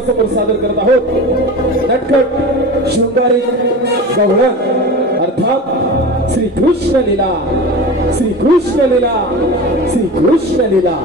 समोर सादर करत आहोत नटखट शृंगारिक गवळण अर्थात श्री कृष्ण लीला, श्री कृष्ण लीला, श्री कृष्ण लीला।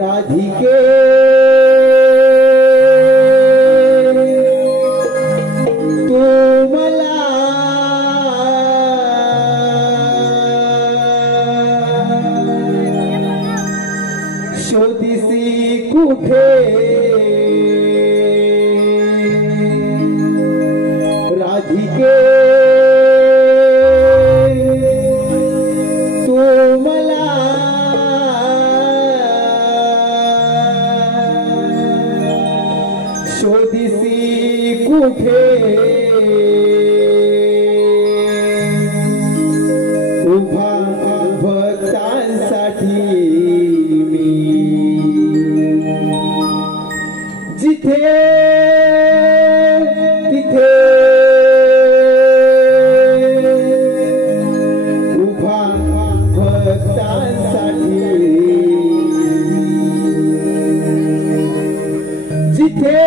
राधिके तू मला शोधिसी कुठे राधिके तू मला शोधिसी कुठे उभा भक्तांसाठी मी जिथे तिथे उभा भक्तांसाठी जिथे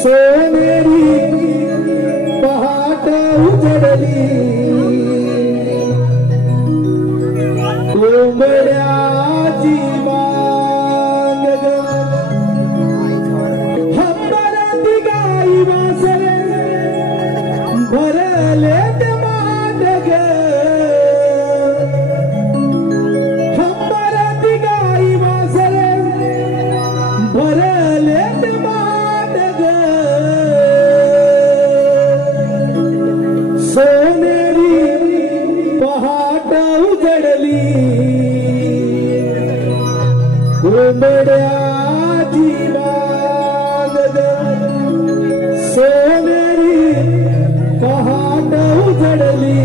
सोनेरी पहाट उजडली कोंबड्या जीवांग हंबरती गाई वासरे भरले ते मांडग हंबरती गाई वासरे भरले ते मांडग सोनेरी पहाट उजडली कोंबड्या जीवांग सोनेरी पहाट उजडली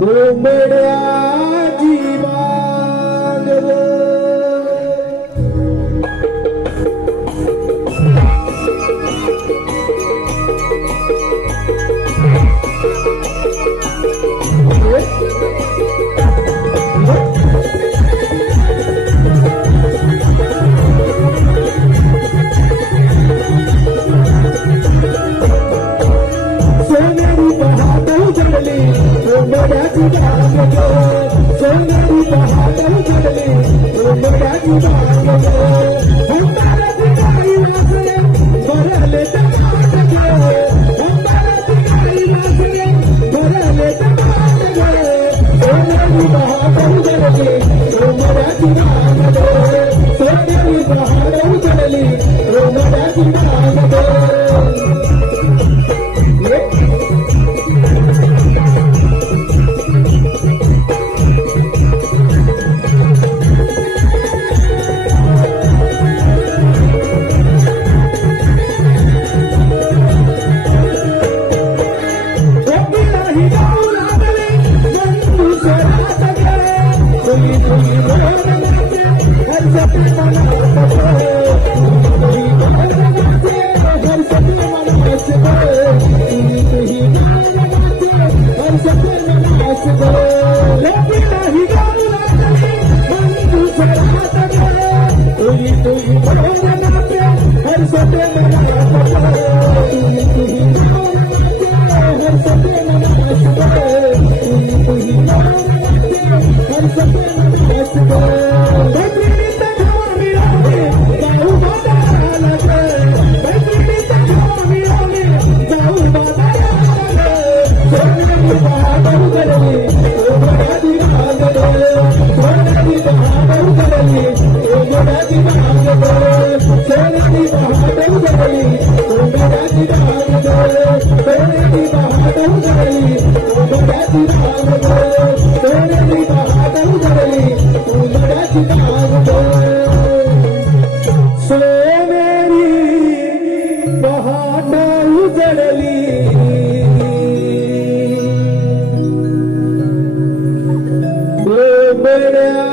कोंबड्या जीवांग सोनेरी पहाट उजडली कोंबड्या जीवांग सोनेरी पहाट उजडली कोंबड्या जीवांग हंबरती गाई वासरे भरले ते मांडग हंबरती गाई वासरे भरले ते मांडग सोनेरी पहाट उजडली कोंबड्या जीवांग सोनेरी पहाट उजडली कोंबड्या जीवांग पहाट उजळली बड्या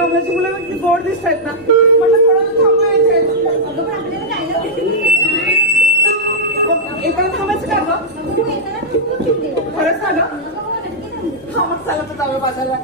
कमळाची फुलं गोड दिसतात ना म्हटलं थोडं थांबूया इथे एकडे थांबायचं का गं खरंच ना गं हा मग चला तर जाऊया बाजारला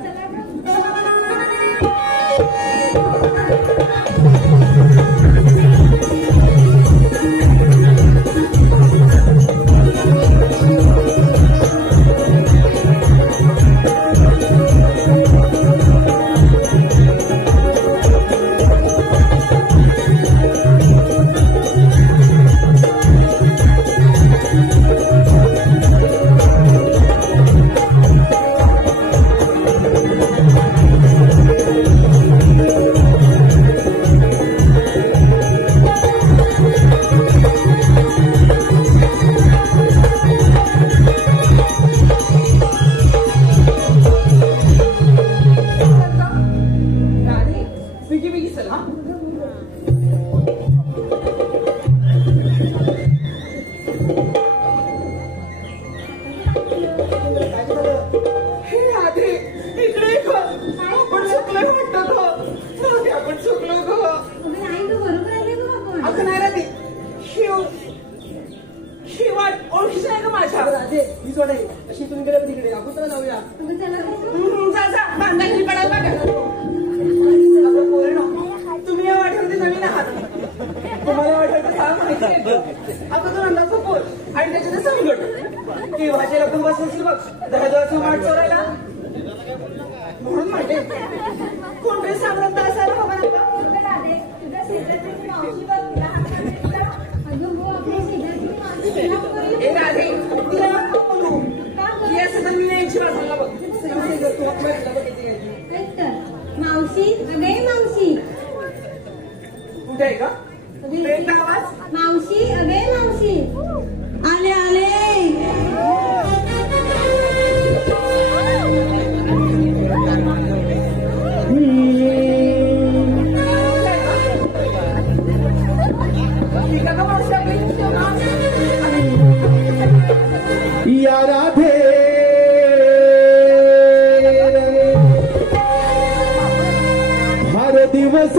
दिवस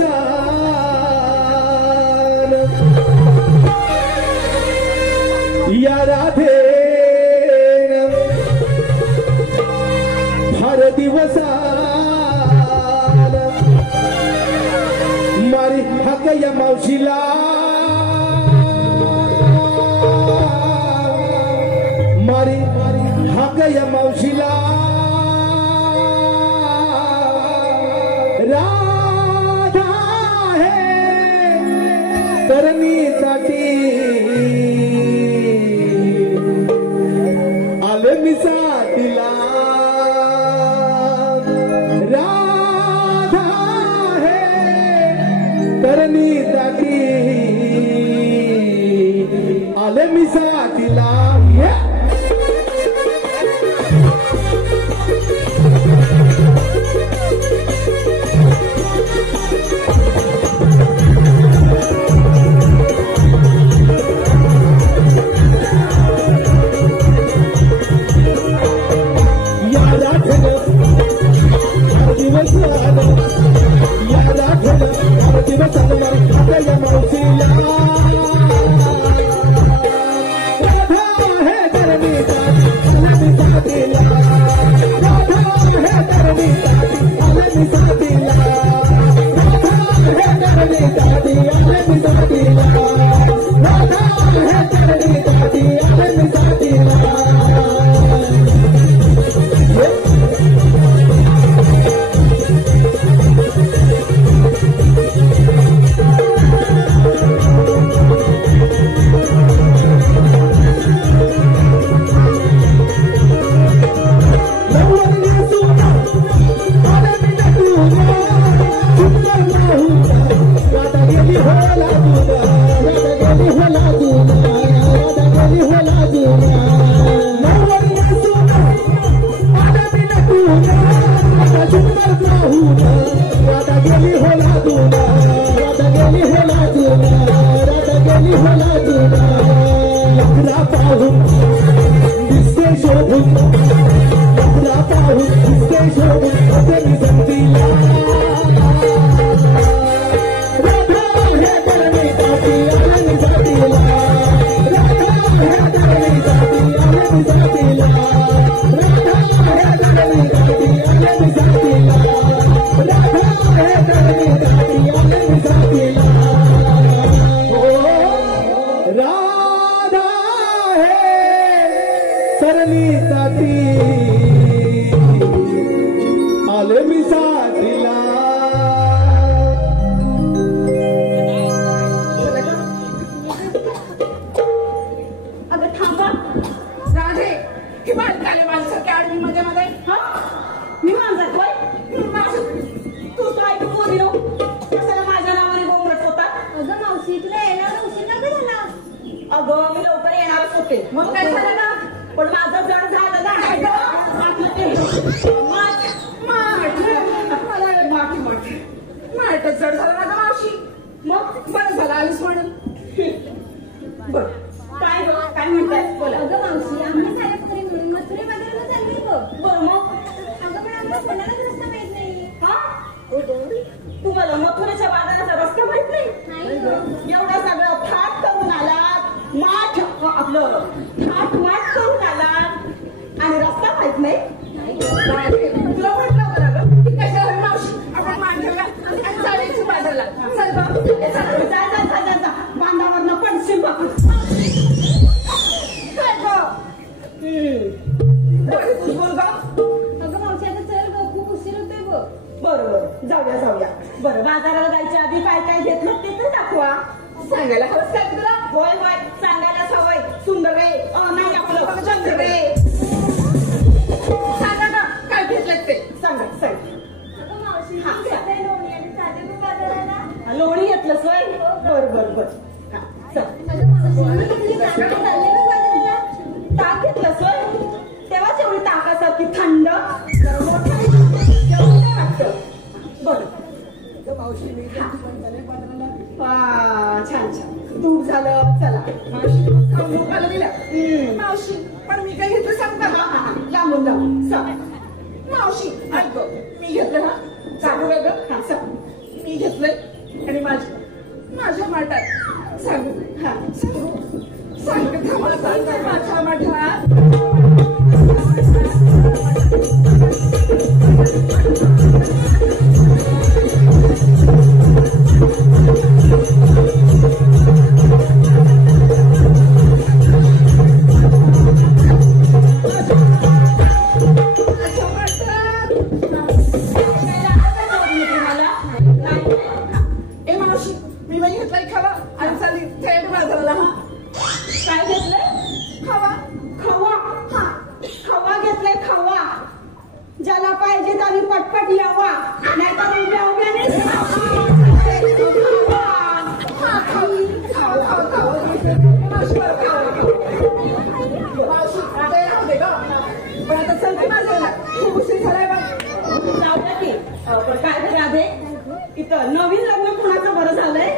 नवीन लग्न कोणाचं बरं झालंय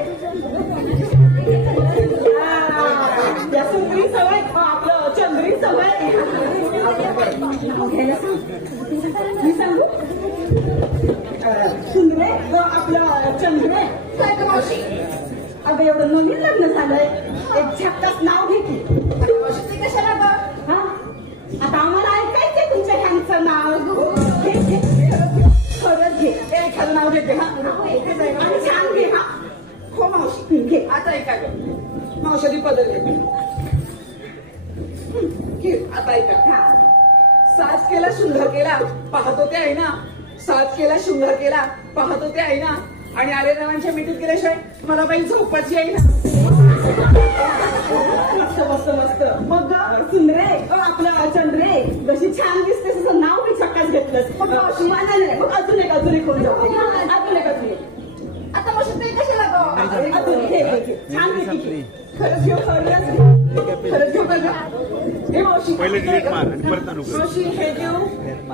या सुंदरी सवय आपलं चंद्री सवय मी सांगू सुंदरे आपलं चंद्रे मावशी अगं एवढं नवीन लग्न झालंय एक झक्कास नाव घे की मावशी कशाला ग हा आता आम्हाला ऐकायचंय तुमच्या ह्यांचं नाव खरंच घे एखादं नाव घेते हा आणि छान घे हा हो मावशी घे आता ऐका ग मावशादी पदर आता ऐका. साज केला शृंगार केला पाहत होते आहे ना. साज केला शृंगार केला पाहत होते आहे ना. आणि आर्यरावांच्या मिठीत गेल्याशिवाय मला बाई झोपच येईल ना. मस्त मस्त मस्त. मग सुंदरे आपलं चंद्रे जशी छान दिसते तुझं नाव मी चक्काच घेतलंस. मग अजून एक कोण जाऊ. अजून एक आता मग ते कशाला अजून छान दिसते. खरंच घेऊ खरंच घेऊ बघा. हे मावशी मावशी हे घेऊ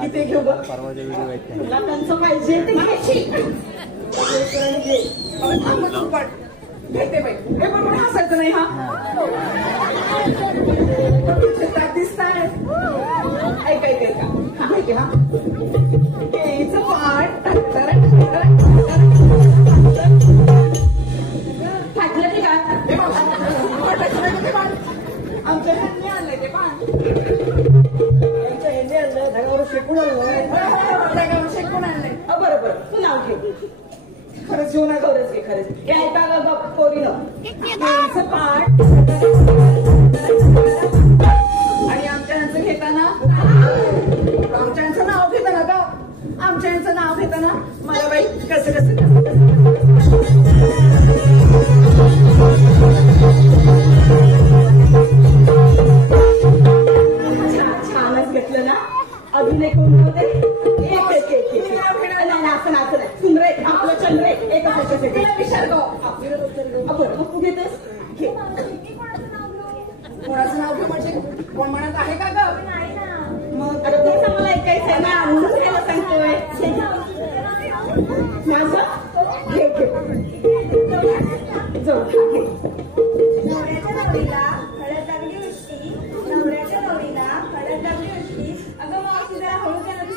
किती घेऊ बघ. तुला त्यांचं पाहिजे ते घेते बाई. हे पण कोणी हसायचं नाही. हा दिसताय. ऐका माहिती हा केळीचं पाट फाटलं ते का आमच्या ह्यांनी आणलंय ते पान. आमच्या ह्यांनी आणलंय धागावर शेकून आणलंय. धागावर शेकून आणलंय. बरोबर तू नाव घे. खरंच घेऊ ना गौरच घे. खरंच हे ऐका ग पोरीनं केळीचं पाट आणि आमच्या ह्यांचं घेताना आमच्या ह्यांचं नाव घेताना ग आमच्या ह्यांचं नाव घेताना मला बाई कसं छानच घेतलं ना. अजून एक होते नाच सुंदरे आपलं चंद्रे एकच विचार मग तू घेतेस घे. कोणाचं नाव घेऊ म्हणजे कोण म्हणत आहे का ग. मग तेच मला ऐकायचं आहे ना म्हणून त्याला सांगतोय. घे जाऊ नवऱ्याच्या नवरीला हळद लागली उष्टी. नवऱ्याच्या नवरीला हळद लागली उष्टी. अगं मावशी जरा हळू त्या नदी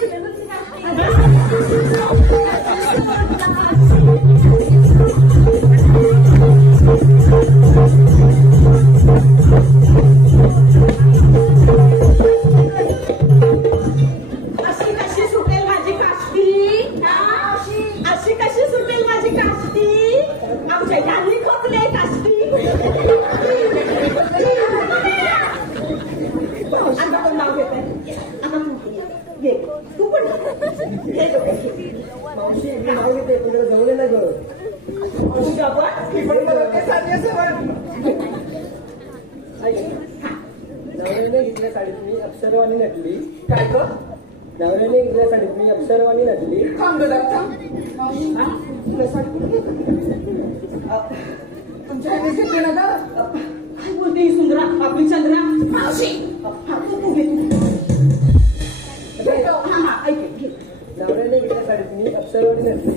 अशी कशी सुटेल माझी काष्टी. अशी कशी सुटेल माझी काष्टी. आमच्या यांनी खोचले काष्टी. आता पण नाव घेत आहे. आता घे तू पण घे. मावशी मी नाव घेते तुला जवळ ना ग. तुझ्या पण नवऱ्याने घेतल्या साडीत मी अप्सरवाणी नटली. काय ग नवऱ्याने घेतल्या साडीत मी अप्सरवाणी नटली. तुमच्या घेतली ना ग. काय बोलते ही सुंदरा आपली चंद्रा. मावशी तू घे. नवऱ्याने घेतल्या साडीत मी अप्सरवाणी नटली.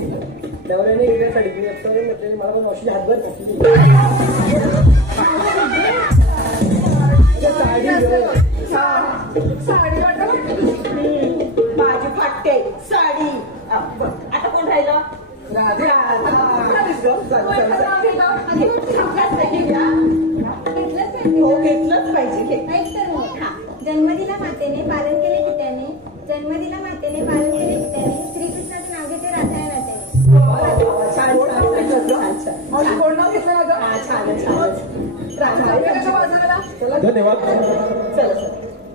नवऱ्याने घेतल्या साडीत मी अप्सरवाणी नटली. मला पण मावशी हातभर साडी माझी फाटते साडी. आता कोण राहिलं. घेतलंच पाहिजे. जन्मदिला मातेने पालन केले पित्याने. जन्मदिला मातेने पालन केले पित्याने. श्रीकृष्णाचे नाव घेते राधाया नात्याने. कोण नाव घेतलं ना ग. धन्यवाद.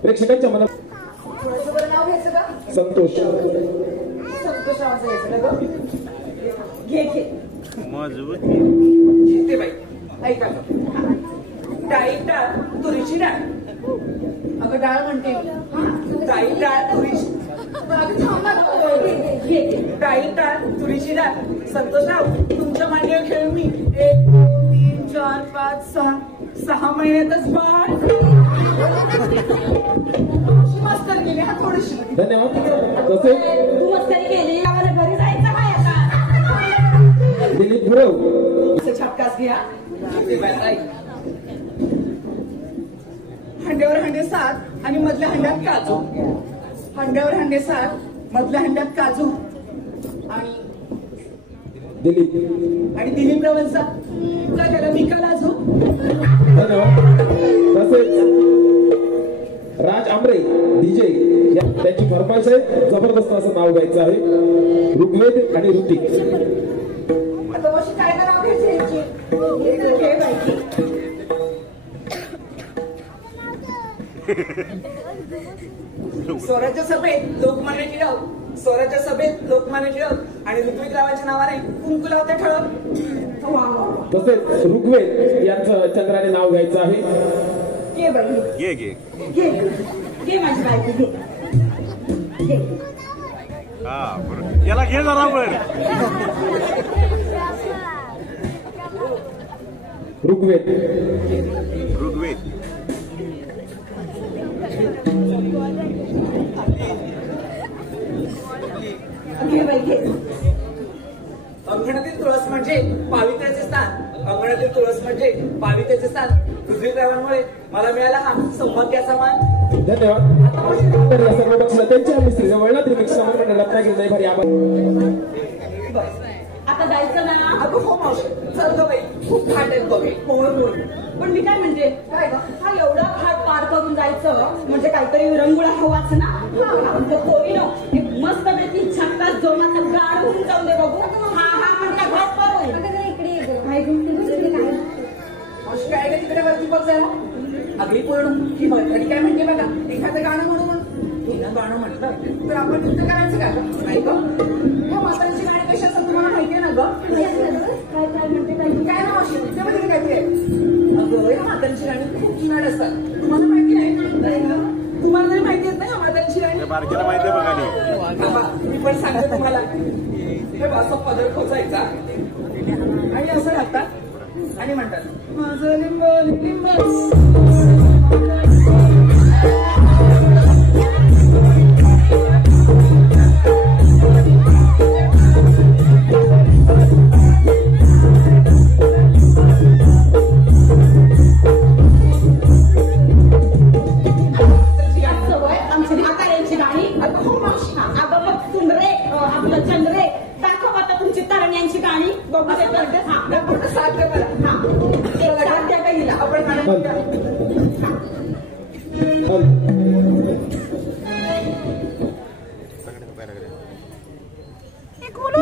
प्रेक्षकांच्या मनात नाव घ्यायचं का. संतोष संतोषाचं घ्यायचं ना ग. घे घेते बाई. ऐका डाळी डाळ तुरीची डाळ. अगं डाळ म्हणते डाळी डाळ तुरीची. डाळी डाळ तुरीची डाळ. संतोषराव तुमच्या मांडीवर खेळून मी 1 2 3 4 5 6 महिन्यातच बाळ. मस्करी केली हा थोडीशी. धन्यवाद. तसे तू मस्करी केली आम्हाला घरी जायचं काय आता. दिलीप गुरव छक्काच घ्या. हंड्यावर हंडे 7 आणि मधल्या हंड्यात काजू. हंड्यावर हंडे 7 मधल्या हंड्यात काजू आणि दिलीप रवंचा. काय त्याला मी का लाजू. धन्यवाद. तसेच राज आमरे डीजे त्यांची फरमाईश आहे. जबरदस्त असं नाव घ्यायचं आहे. ऋग्वेद आणि ऋतिक. आता वर्षी काय नाव घ्यायची. स्वराज्य सभेत लोकमान्य टिळक, स्वराज्य सभेत लोकमान्य टिळक आणि ऋत्विकरावांच्या नावाने कुंकू लावते ठळक. तसेच ऋग्वेद यांचं चंद्राने नाव घ्यायचं आहे. घे बाई, घे घे घे घे माझी बायको घे घे. हा बरं याला घे जरा बरं. ऋग्वेद ऋग्वेद घे बाई घे. अंगणातील तुळस म्हणजे पावित्र्याचे स्थान, अंगणातील तुळस म्हणजे पावित्र्याचे स्थान. ऋत्विकरावांमुळे मला मिळाला हा सौभाग्याचा मान. धन्यवाद. तर या सर्व बक्षिसांच्या मिस्त्री जवळला त्रिमिक्स समोर रत्नागिरी भारी आभार. आता जायचं ना. अगं हो मावशी, चल गं बाई, खूप घाट आहेत बघ, मोहर मोर. पण मी काय म्हणते, काय गं? हा एवढा घाट पार करून जायचं म्हणजे काहीतरी विरंगुळा हवाच ना. पोरीनं एक मस्त पैकी छक्काच जोमाचा गाड होऊन जाऊन दे बघू. हा हा म्हटला घाट पार होईल. मावशी काय गं तिकडे वरती बघ जरा. अगदी पूर्ण ही म्हातारी काय म्हणते बघा, एखादं गाणं म्हणून तिनं गाणं म्हटलं तर आपण नृत्य करायचं का गं? नाही गं, या म्हातारीची गाणी कशी असतात तुम्हाला माहितीये ना गं? काय काय म्हणते काय काय ना मावशी, त्यामध्ये काय ते अगं या म्हातारीची गाणी खूप जुनाट असतात, तुम्हाला माहिती नाही? नाही गं, तुम्हाला नाही माहिती येत नाही या म्हातारीची गाणी? बारक्याला माहिती आहे बघा. बाबा मी पण सांगते तुम्हाला. हे असं पदर खोचायचा आणि असं घालतात आणि म्हणतात माझं लिंब लिंब.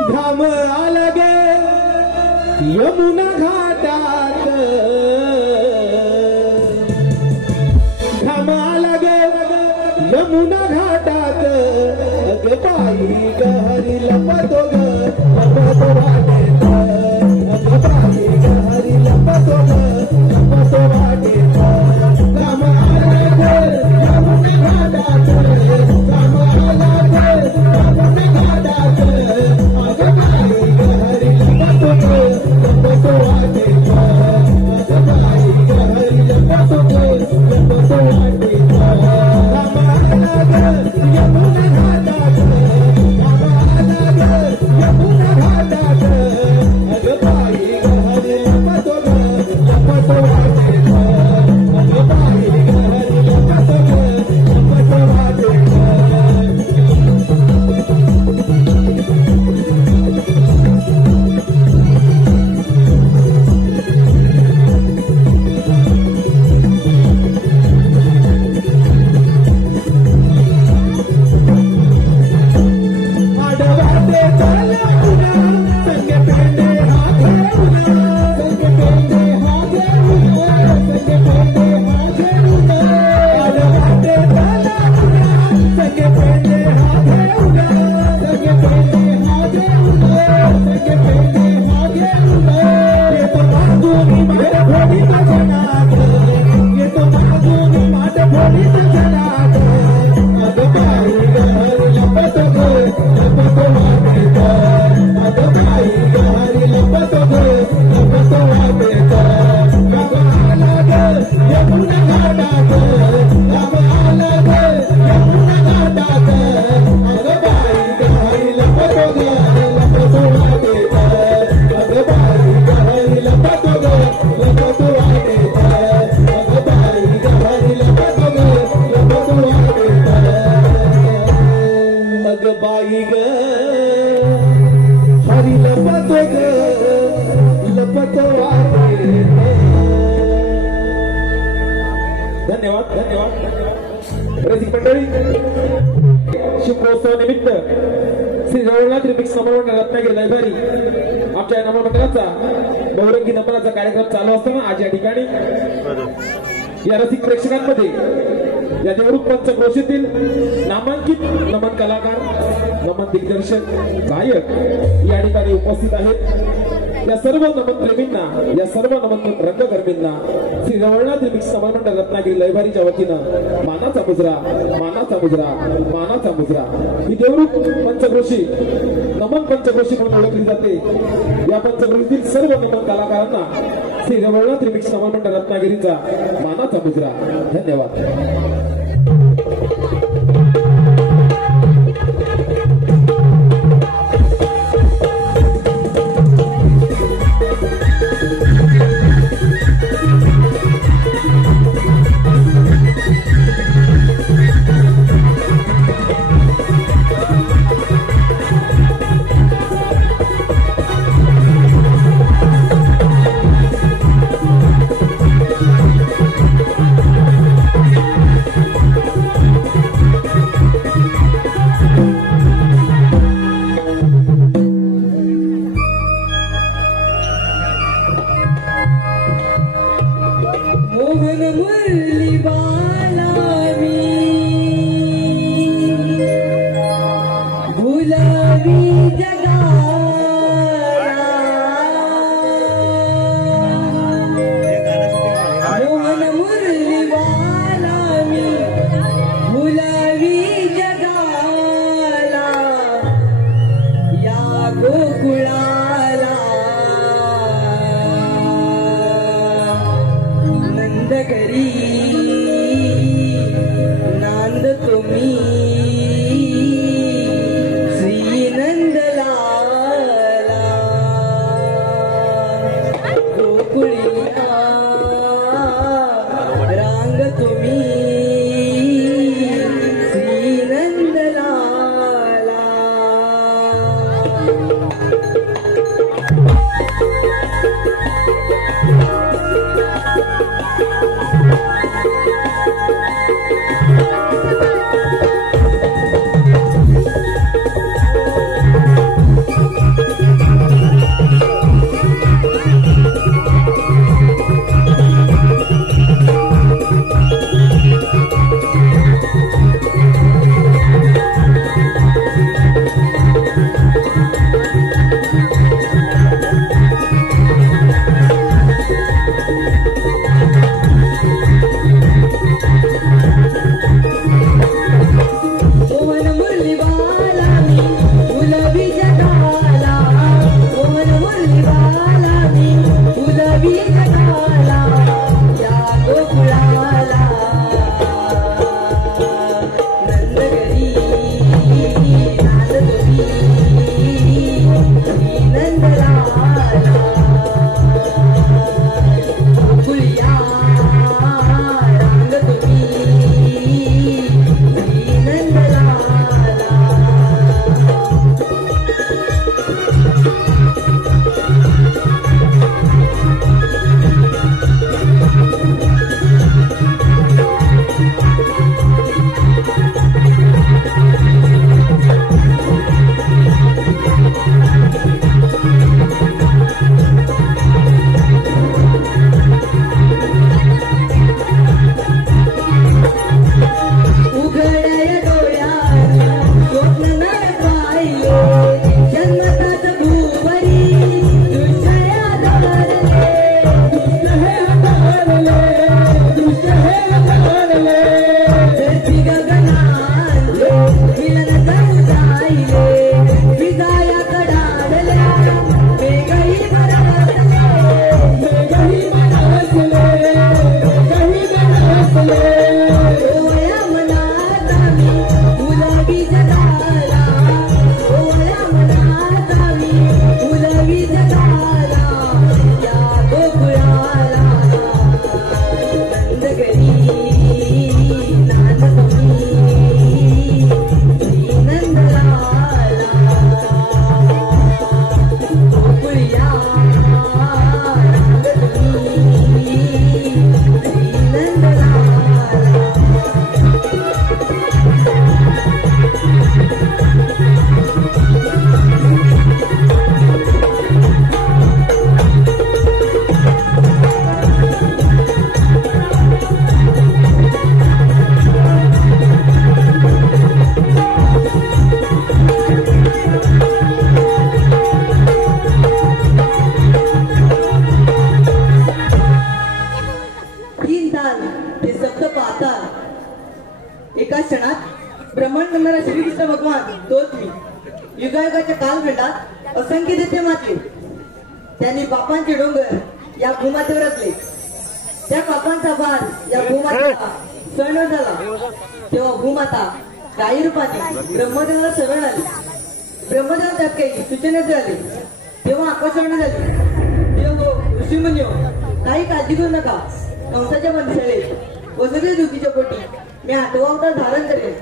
घाम आला गे यमुना घाटात, घाम आला गे यमुना घाटात, अग बाई ग हरी लपतो ग लपतो वाटेत, अग बाई ग हरी लपतो ग लपतो वाटेत. घाम आला गे यमुना घाटात, घाम आला गे यमुना घाटात, धन्यवाद धन्यवाद. रसिक मंडळी, शिवमहोत्सव निमित्त श्री जवळनाथ रिमिक्स समर्पण रत्नागिरी लायब्ररी आमच्या नमनमंडळाचा बहुरंगी नमनाचा कार्यक्रम चालू असताना आज या ठिकाणी या रसिक प्रेक्षकांमध्ये या देवरूप पंचक्रोशीतील नामांकित नमन कलाकार, नमन दिग्दर्शक, गायक या ठिकाणी उपस्थित आहेत। या सर्व नमन प्रेमींना, या सर्व नमन रंगकर्मींना श्री रवळनाथ रिमिक्स नमन मंडळ रत्नागिरी लयबारीच्या वतीनं मानाचा मुजरा, मानाचा मुजरा, मानाचा मुजरा। ही देवरूप पंचक्रोशी नमन पंचक्रोशी म्हणून ओळखली जाते। या पंचक्रोशीतील सर्व नमन कलाकारांना श्री रवळनाथ रिमिक्स नमन मंडळ रत्नागिरीचा मानाचा मुजरा। धन्यवाद। अवतार एका क्षणात ब्रह्मांड करणारा श्रीकृष्ण भगवान तोच मी. युगायुगाच्या कालखंडात असंख्य देते मातले, त्यांनी पापांचे डोंगर या भूमातेवर रचले. त्या पापांचा भार या भूमातेला सहन झाला तेव्हा भूमाता गायी रूपाने ब्रह्मदेवाला शरण आली. ब्रह्मदेवाच्या काही सूचना झाली तेव्हा आकाशवाणी झाली, देव ऋषीमुनी काही काळजी करू नका. कंसाच्या बंदिशाळे वसुदेव दुखीच्या पोटी मी 8वा अवतार धारण करेन.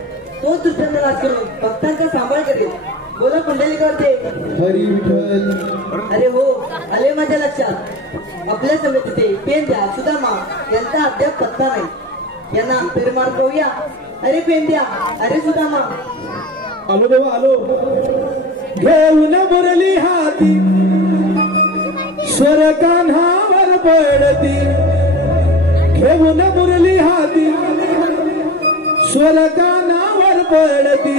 तो दुष्टांना नाश करून भक्तांचा सांभाळ करेल. बोला पुंडलिकावरते हरी विठ्ठल. अरे हो, आले माझ्या लक्षात. आपल्या समेत ते पेंद्या सुदामा यांचा अद्याप पत्ता नाही. यांना पेरमार पाहूया. अरे पेंद्या, अरे सुदामा. आलो देवा आलो. घेऊन मुरली हाती स्वर कान्हावर पडती. घेऊन मुरली हाती स्वर कानावर पडती.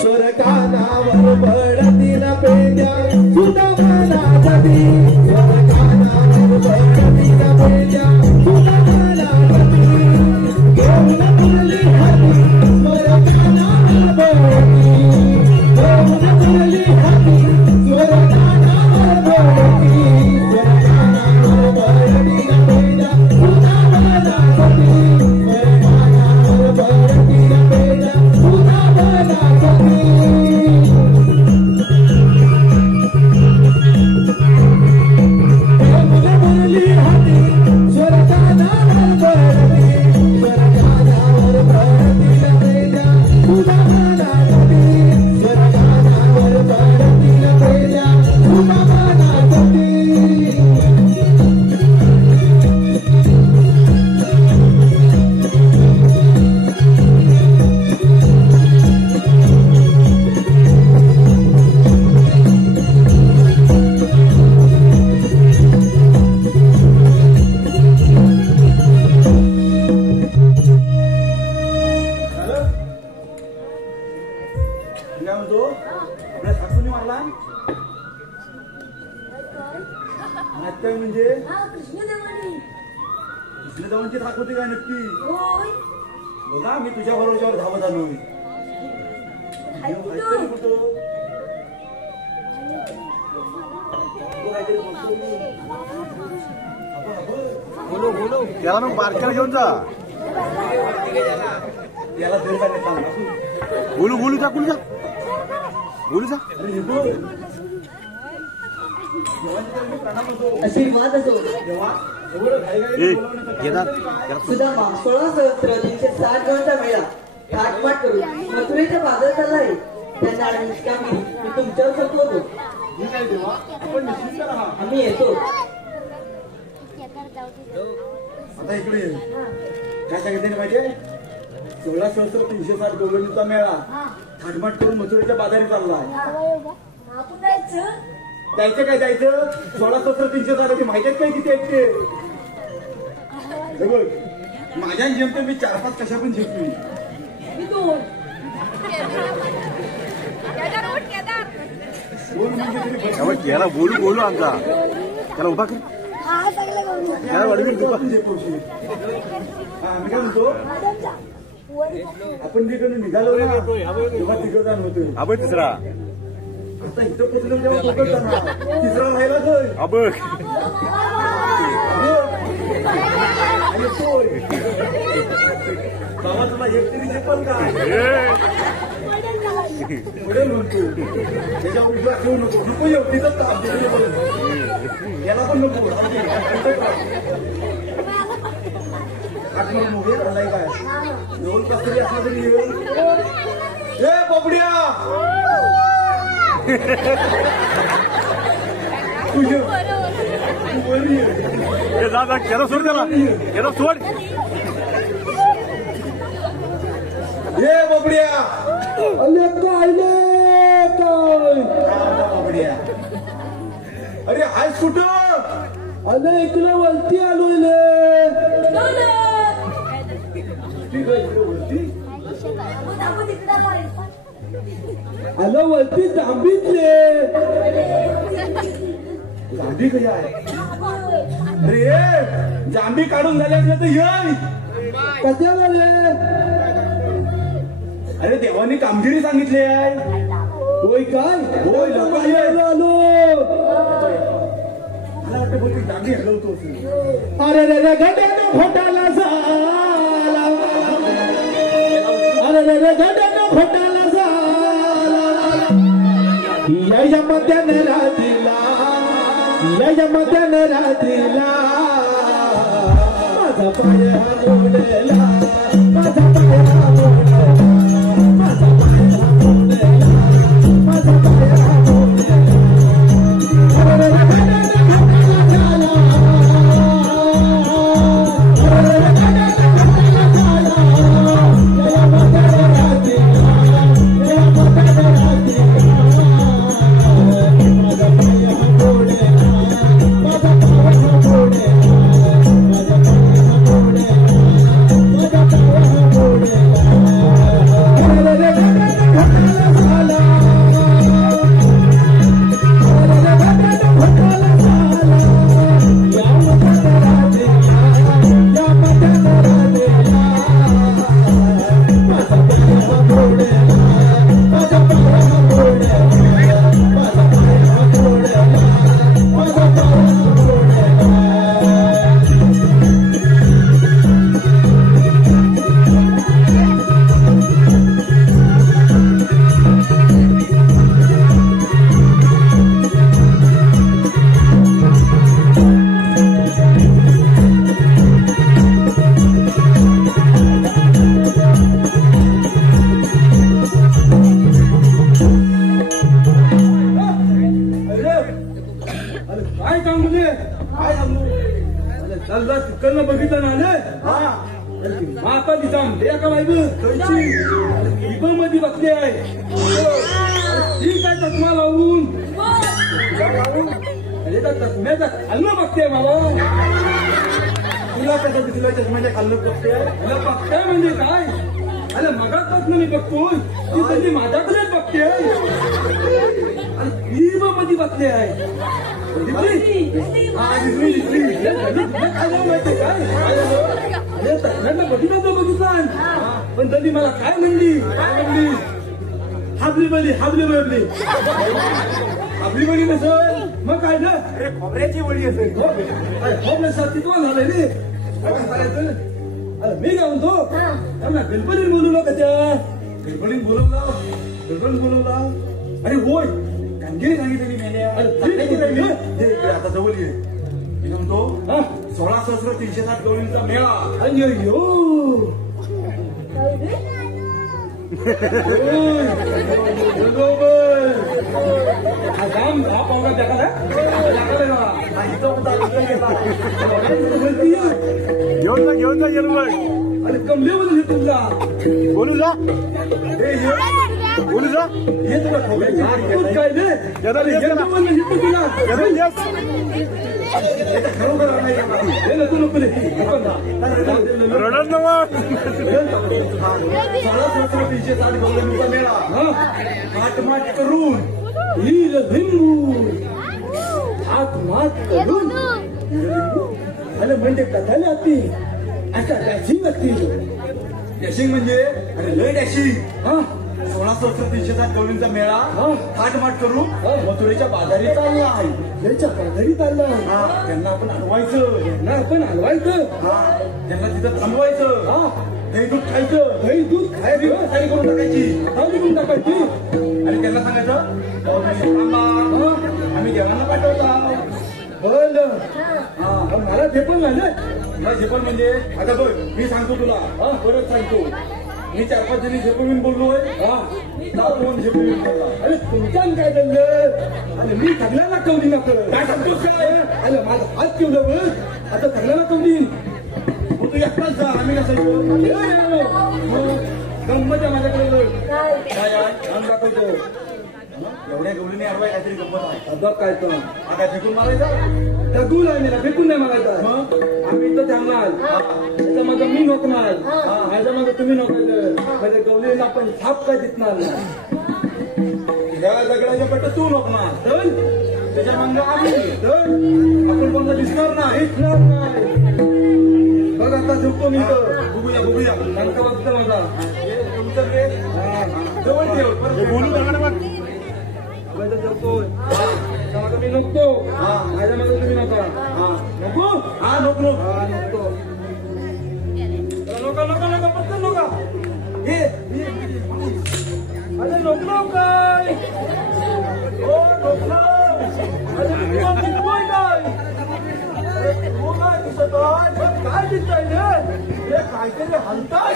स्वर कानावर पडती ना पेंद्या सुदामाला जाती. स्वर कानावर पडती ना पेंद्या सुदामाला जाती. घेऊन मुरली हाती स्वर कानावर पडती. घेऊन मुरली हाती स्वर कानावर पडती. स्वर कानावर पडती ना पेंद्या सुदामाला जाती. स्वर कानावर पडती ना पेंद्या सुदामाला जाती. कृष्णदेवांची थाक होती काय नक्की? बघा मी तुझ्या बरोबर धावत आलोय. त्याला मग बारक्याला घेऊन जा. याला बोलू बोलू जा बोलू जा बोलू जा. आशीर्वाद असो. सुदामा 16 सहस्त्र 360 जणांचा मेळा थाटमाट करून मथुरेच्या बाजारात आला आहे. त्यांना निष्कामी मी तुमच्यावर सोपवतो. आम्ही येतो. आता इकडे काय सांगितलं माहितीये? 16 सहस्त्र 360 गवळणीचा मेळा थाटमाट करून मथुरेच्या बाजारी चाललाय. जायचं काय जायचं? 16 सहस्त्र 360 माहिती आहेत काय किती आहेत ते? माझ्या जेमते मी 4-5 कशा पण जिंकली. त्याला बोलू बोलू आमचा त्याला उभा कर. त्याला वाढवी मी काय म्हणतो, आपण तिकडून निघालो ना तेव्हा तिकडं जाण होतो. आपण तिसरा आता इथं पोचलो तेव्हा कोकण जाणार. तिसरा राहिला तर बाबा तुला एकतरी चप्पल काय पुढे म्हणतो त्याच्या उजव्या ठेवू नको. नको एकटीच ताप याला पण नको. मोबाईल आलाय काय दोन कसरी असला तरी ए बाबड्या त्याला सोड. त्याला सोड. ए बाबड्या अरे काय बाबड्या अरे हायस कुठं? अरे इकडे वरती आलोय. आलो वरती जांभीतले. जांभी कया आहे? अरे जांभी काढून झाले असल्या तर ये कशाला रे? अरे देवानी कामगिरी सांगितली आहे. होय काय? होय, लोकं आहे. आलो. मला वाटतं बहुतेक जागी हलवतो असेल. अरे रे रे गड्यानं घोटाला झाला. अरे रे रे गड्यानं घोटाला झाला. या मध्यानं रात्रीला, या मध्यानं रात्रीला माझा पाय हा मोडला, माझा पाय हा मोडला, माझा पाय हा मोडला, माझा पाय हा मोडला. अरे रे रे गड्यानं घोटाला झाला. अरे रे रे गड्यानं घोटाला झाला. या मध्यानं रात्रीला, या मध्यानं रात्रीला माझा पाय हा मोडला, माझा पाय हा मोडला, माझा पाय हा मोडला, माझा पाय हा मोडला. अरे रे रे गड्यानं घोटाला झाला. अरे रे गड्यानं घोटाला झाला. या मध्यानं रात्रीला, या मध्यानं रात्रीला माझा पाय हा मोडला, माझा पाय हा मोडला, माझा पाय हा मोडला, माझा पाय हा मोडला. अरे काय सांगू रे? काय सांगू? अरे चालला तिकडनं बघितलं ना रे? हा. माता दिसा म्हणजे का माहिती इबं मध्ये बसली आहे. ती काय चष्मा लावून अरे त्या चष्म्याचा खाल्लं बघते बाबा. तुला कसं दिसलं चष्म्याच्या खाल्लं बघते? मला बघते म्हणजे काय? अरे मगाचपासून मी बघतोय ती कधी माझ्याकडेच बघते. आणि ती इबं मध्ये बसली आहे. बघितलं पण तरी मला काय म्हणली? हाबली बली, हाबली बली, हाबली बली नसेल मग काय ना? अरे खोबऱ्याची वडी असेल. खोबऱ्याचं अस्तित्व झालंय रे. काय करायचं? अरे मी काय म्हणतो त्यांना गणपतीने बोलवलं का? त्या गणपतीने बोलवला, गणपतीने बोलवला. अरे होय कामगिरी सांगितली मेल्या. आता जवळ ये. मी म्हणतो 16,360 गवळींचा मेळा. अय्यो काम हा पाहुणा जगाला घेऊन जा जरूर. अरे कमले बोलू तुमचा बोलू जा बोलू जा. हे तुला खोबऱ्याची काय रे? रडत नवा 16,360 गवळींचा मेळा. हातमाट करून लील लिंबू, हातमाट करून अरे म्हणजे कथाला ती अशा डॅशिंग असतील. डॅशिंग म्हणजे अरे लय डॅशिंग. हा 16,360 गवळींचा मेळा थाटमाट करून मथुरेच्या बाजारी चालला आहे. त्याच्या बाजारी चालला आहे. हा त्यांना आपण हलवायचं, त्यांना आपण हलवायचं. हा त्यांना तिथं थांबवायचं. हा दही दूध खायचं, दही दूध खायचं, खाली करून टाकायची, खाली करून टाकायची. आणि त्यांना सांगायचं आम्ही जेवणाला पाठवला. बरं हा मला झेपण झालं. मला झेपण म्हणजे आता बघ मी सांगतो तुला. हा परत सांगतो. मी 4-5 जणी झेपून बोललोय. हा जाऊन झेपून बोलला. अरे तुमच्या काय झालं? अरे मी सगळ्यांना कवली ना काय सांगतोस काय? अरे माझा हात ठेवलं बघ. आता सगळ्यांना कवली. तू एकटाच जा. आम्ही कसं गंमत आहे माझ्याकडे. काय छान दाखवतो. एवढ्या गवळीने अरवाय काहीतरी गंमत आहे. बघ काय तर आता फेकून मारायचा. दगून आहे मला फेकून नाही मारायचा. मग आम्ही इथं थांबणार. त्याच्या मागं मी नोकणार. माझ्या मागं तुम्ही नोकायचं. म्हणजे गवळीला आपण थाप काय दिसणार नाही. या दगडाच्या पट्ट तू नोकणार. तर त्याच्या मागं आम्ही तर आपण कोणता दिसणार नाही. दिसणार नाही. बघ आता झोपतो मी तर. बघूया बघूया सांगता बघता माझा उचल रे. जवळ ठेव बोलू नका ना. झोपतोय मी नको. माझ्या मध्ये तुम्ही नका. नको. हा नको नको नको नको नको पटकन नका. अरे नको काय. हो नको. काय दिसतंय रे. काहीतरी हलताय.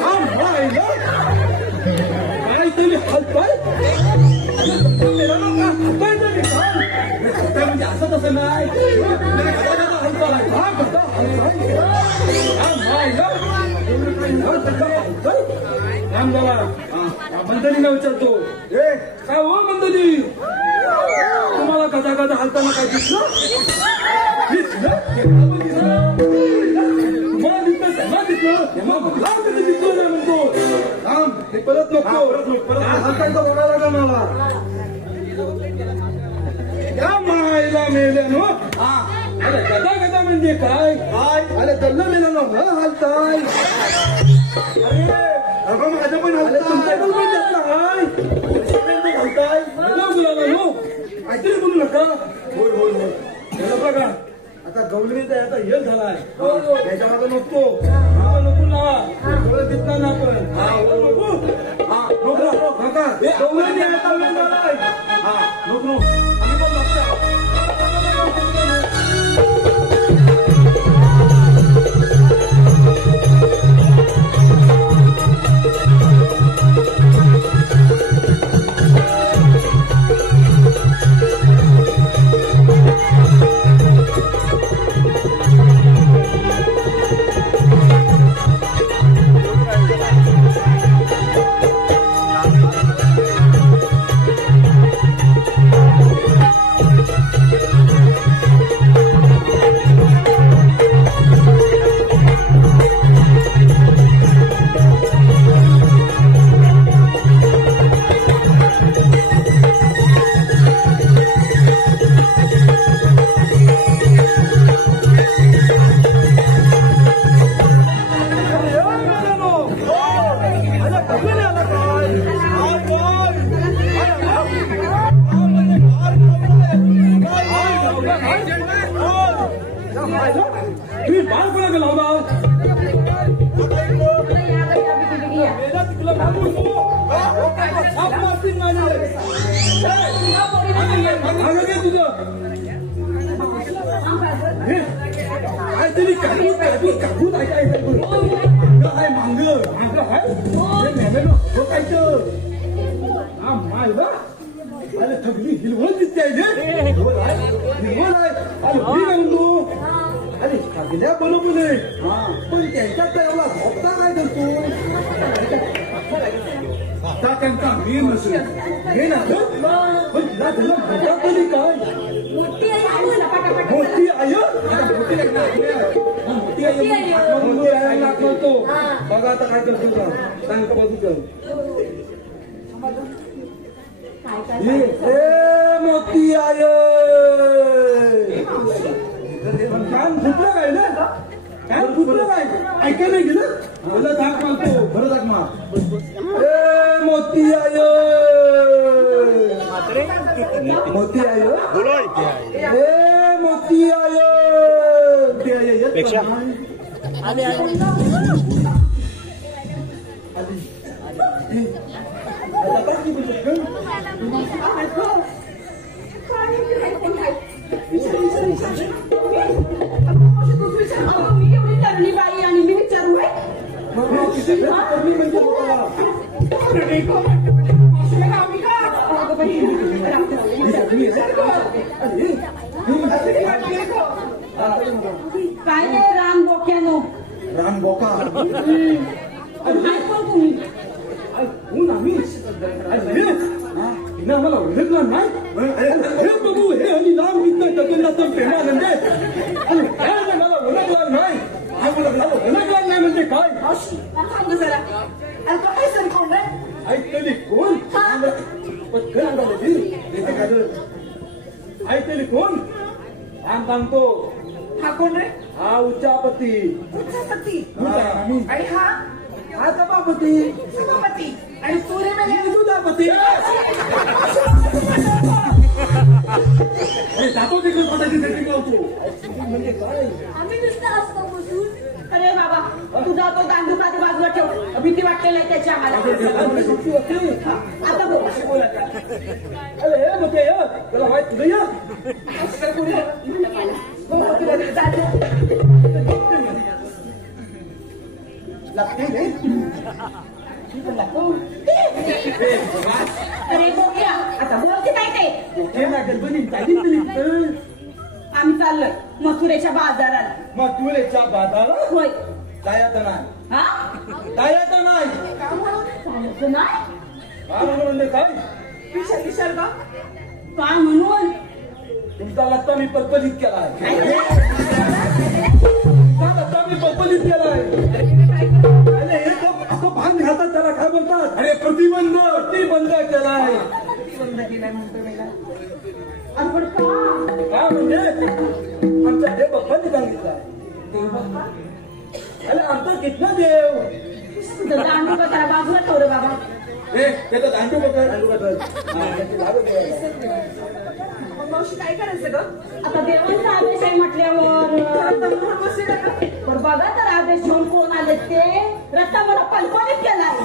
काहीतरी हलताय. म्हणजे असं तसं नाही. बंदलीला विचारतो. काय हो बंदली तुम्हाला कथा कथा हलताना काय दिसलं. तुम्हाला दिसलं त्यांना दिसलं नाही म्हणतो. हे परत नको परत हलतायचा ओढा लागला मला. या मायला मेल्यानो. अरे गदा गदा म्हणजे काय. अरे गल्ला मेल्यानो हालताय. अरे माझं पण हलताय. हलताय बोलायला नो. काहीतरी बोलू नका. होय होय होय. त्याला बघा आता गौलरीचा याचा हेल झालाय. त्याच्या मागे नको नको ना. डोळे दिसणार ना आपण. नको नको नका. गौलरी याचा वेळ झालाय. नको नको आम्ही पण नसतो. पण त्यांच्यात एवढा झोपता काय करतो. आता त्यांचा मेन नसेल हे ना. पण तिला तुला मोठा तरी काय. मोठी आई मोठी आई दाखवतो. बघा आता काय करतो का सांग बाजू कर. मोठी आय कान फुटलं काय ना. कान फुटलं काय ऐकायला नाही गेलं. मला धाक मारतो. बरं धाक मार. मोती आय मोती आय मोती आय मी एवढी तरणी बाई आणि मी विचारू काय नाही राम बोक्यानो. राम बोका तुम्ही आम्हाला ओळखलं नाही. हे बघू हे आणि नाम घेतलं प्रेमानंदे. मला ओळखलं नाही. ओळखलं नाही म्हणजे काय. जरा काय सर कोण ऐकली कोण ऐकली कोण सांगतो. हा कोण रे. हा उच्चापती. उच्चापती. आणि आणि हा हा सभापती. सभापती. आणि तू रे मेल्या दुधापती. जातो तिकडे स्वतःची सेटिंग लावतो. म्हणजे काय आम्ही नुसतं असतो बसून. अरे बाबा तुझा तो गांडू काठी बाजूला ठेव. भीती वाटलेली आहे त्याची आम्हाला. आता बोल. अरे हे मग ते त्याला माहित तुझं या लागते रे. अरे बोक्या आता बोलते काय ते. हे लागेल बनी चालीन दिली. आम्ही चाललोय मथुरेच्या बाजाराला. मग तुलेच्या बाजारा होय. जायचं नाही. हा जायचं नाही. चालायचं नाही. काय म्हणजे काय विशाल का काय म्हणून तुमचा लत्ता मी पलपलीत केलाय. तुमचा लत्ता मी पलपलीत केलाय. अरे हे तो असं भान घालतात त्याला काय बोलतात. अरे प्रतिबंध केलाय. प्रतिबंध केलाय म्हणतो मला. आपण का काय म्हणजे आमच्या हे बाप्पांनी सांगितलं. देव बाप्पा. अरे आमचा कितना देव. तुझं दांडू का त्याला बाजूला ठेव रे बाबा. हे त्याचं दांडू बदल. मावशी काय करायचं ग. आता देवांचा आदेश आहे म्हटल्यावर पण बघा तर आदेश घेऊन कोण आले ते. रस्ता मला पलपलीत केलाय.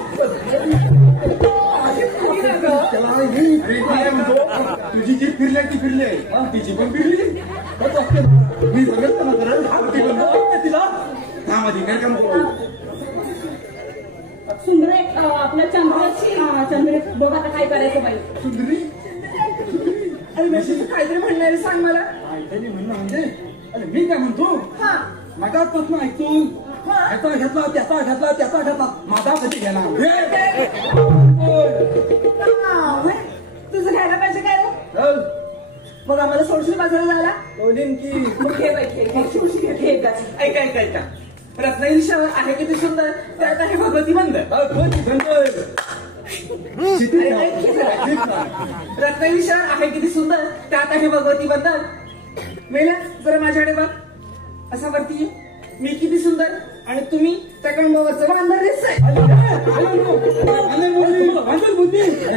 तुझी जी फिरली ती फिरली तिची पण फिरली. मी सगळं तिला कामाधी काय काम करू. सुंदरे आपल्या चंद्रे बघा आता काय करायचं बाई. सुंदरी अरे मेशीचं काहीतरी म्हणणारे सांग मला. त्यांनी म्हणणं म्हणजे अरे मी काय म्हणतो हा मगापासून ऐकून ह्याचा घेतला त्याचा घेतला माझा कधी घेणार. तुझं घ्यायला पाहिजे काय रे. चल मग आम्हाला सोडशील बाजाराला जायला. बोलीन की मग घे बाई घे. ऐका रत्नागिरी शहर आहे किती सुंदर त्यात आहे भगवती मंदिर. रत्नागिरी शहर आहे किती सुंदर त्यात आहे भगवती मंदिर. मेल्या जरा माझ्याकडे बघ. असा वरती मी किती सुंदर आणि तुम्ही त्या कंबावरचं बांधर दिसतंय.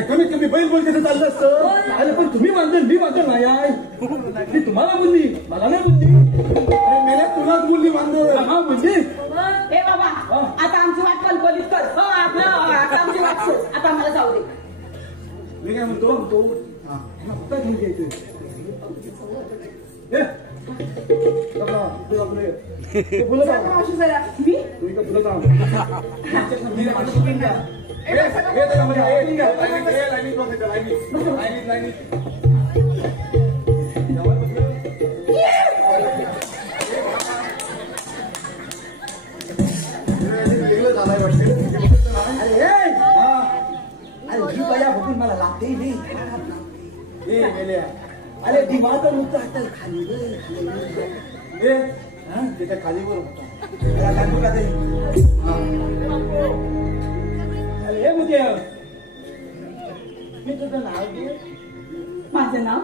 कमीत कमी बैल बोल कसं चाललं असतं. अरे पण तुम्ही बांधल मी बांधल नाही आहे. मी तुम्हाला बोलली मला नाही बोलली. मेल्या तुलाच बोलली बांधल. हा म्हणजे हे बाबा आता आमची वाट पलपलीत कर. हो आपलं आता आमची वाट सोड. आता आम्हाला जाऊ दे. मी काय म्हणतो घेऊन घ्यायचं. फुलं का मावशी जरा मी तुम्ही का फुलं का अरे ही बया बघून मला लागते नाही. अरे दिमाग नुकतं हाताल खाली त्याच्या खालीवर होता. अरे हे म्हणजे मी तुझं नाव घे. माझं नाव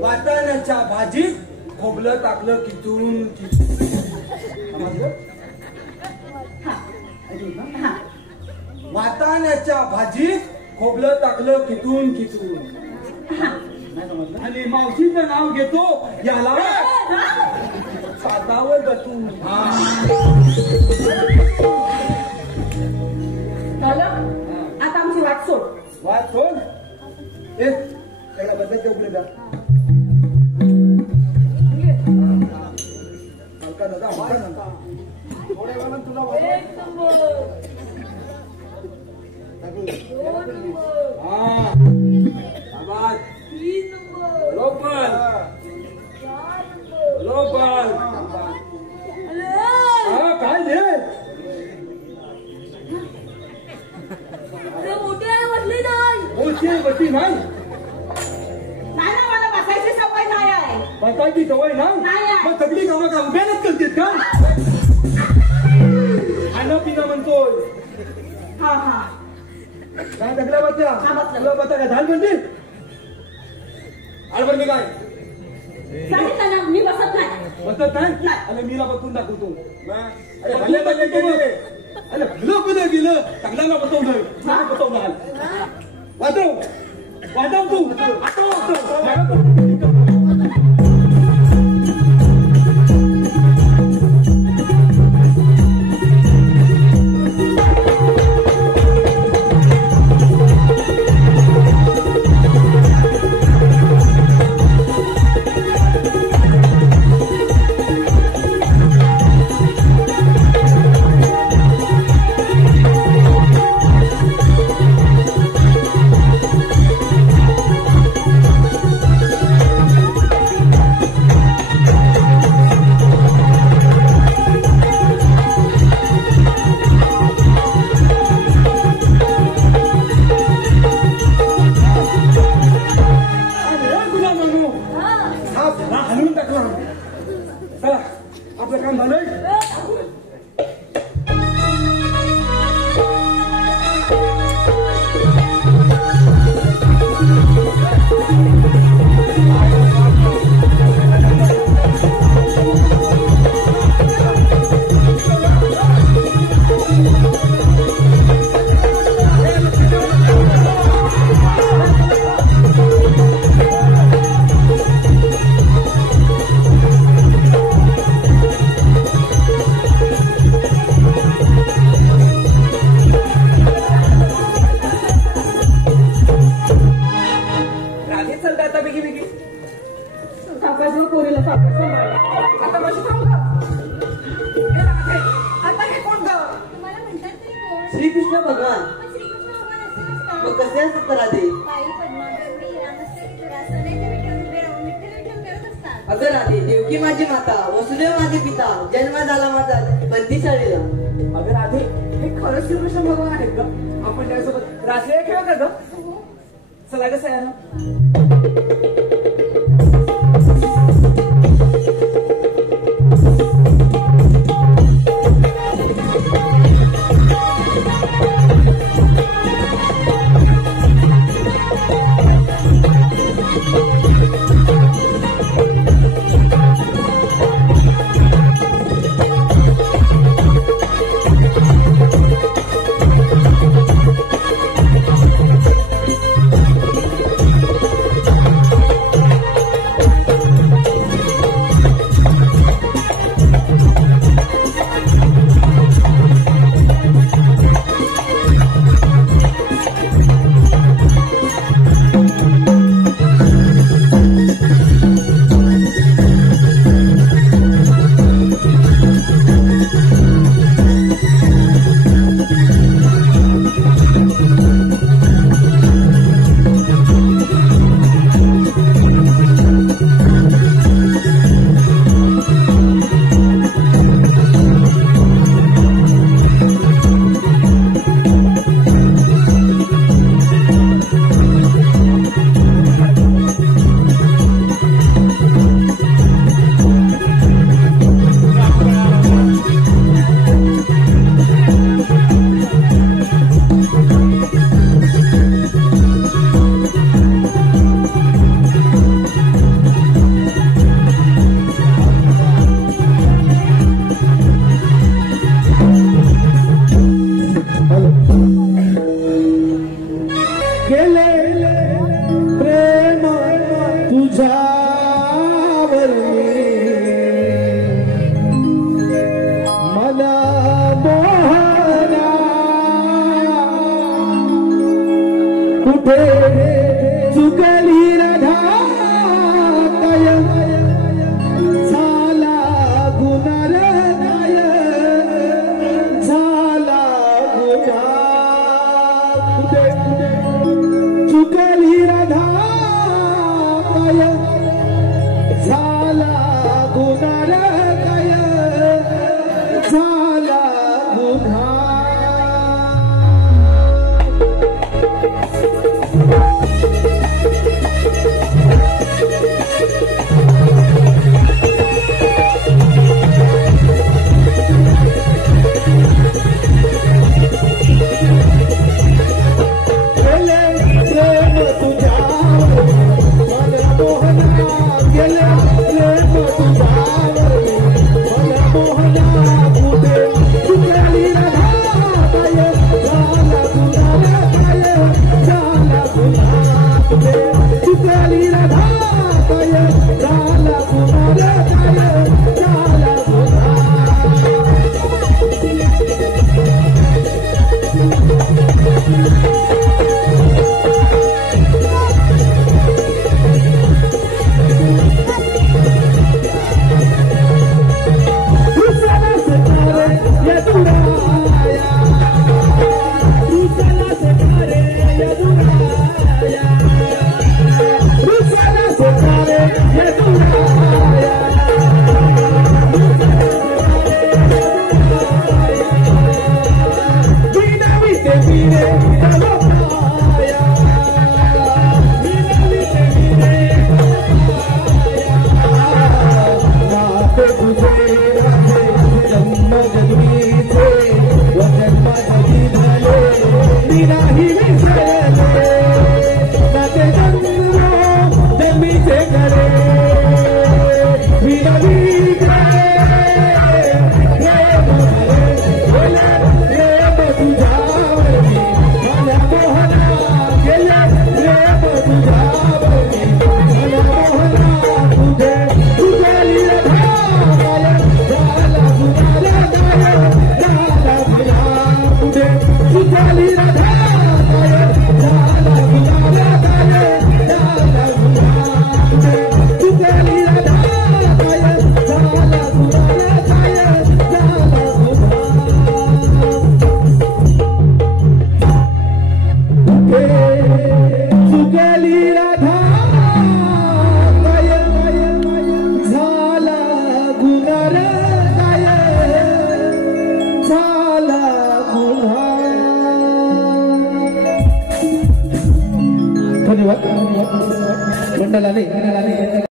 वाटाण्याच्या भाजीत खोबलं टाकलं कितून वाटाण्याच्या भाजीत खोबलं टाकलं कितून आणि मावशीचं नाव घेतो याला सातावर बसून. झालं आता आमची वाट सोड. वाट सोड. त्याला बदल उघडे द्या. हलका दादा थोड्या वेळा तुला बरोबर बसती नाही नाही ना, मला बसायची सवय नाही आहे. बसायची सवय नाही नाही आहे. मग सगळी कामं का उभ्यानच करतेत का? खाणं पिणं म्हणतोय. हा हा काय दगड्या बसल्या हा, बसल्या. तुला बसा का झाल म्हणते आडबर मी काय सांगितलं ना, मी बसत नाही. बसत नाही नाही. अरे मीला बसून दाखवतो अरे भले गेले अरे भलं कुठे गेलं चांगल्याला बसवलं बसवणार वाजव तू आता वाजव हलवून टाकला चला आपलं काम झालंय श्रीकृष्ण भगवान मग कसे असतात राधे? अगं राधे, देवकी माझी माता, वसुदेव माझे पिता, जन्म झाला माझा बंदीशाळेला. अगं राधे, हे खरंच श्रीकृष्ण भगवान आहेत का? आपण त्यासोबत रासलीला खेळू का ग? चला कसं आहे ना झाला धन्यवाद मंडळाने